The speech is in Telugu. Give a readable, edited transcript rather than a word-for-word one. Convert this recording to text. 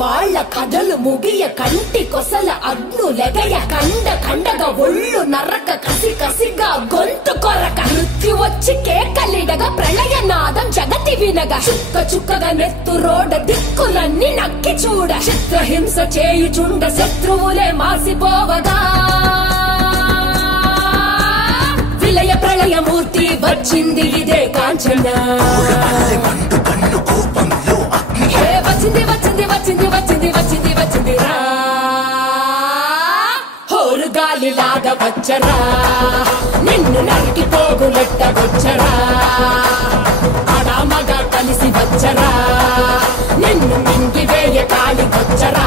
వాళ్ళ కథలు ముగియ కంటి కొసల అగ్నులెగయ కండ కండగా ఒళ్ళు నరక కసి కసిగా గొంతు కొరక మృత్యు వచ్చి కేకలిడగా ప్రళయనాదం జగతి వినగా చుక్క చుక్కగా నెత్తు రోడ దిక్కులన్నీ నక్కి చూడ చిత్రహింస చేయుచుండ శత్రువులే మాసిపోవగా విలయ ప్రళయమూర్తి వచ్చింది ఇదే కాంచన వచ్చింది వచ్చింది వచ్చింది వచ్చింది వచ్చింది వచ్చింది రా హోరు గాలిలాగా వచ్చరా నిన్ను నరికి పోగులెట్టగొచ్చరా ఆడామగా కలిసి వచ్చరా నిన్ను మింగి వేయ కాలి వచ్చరా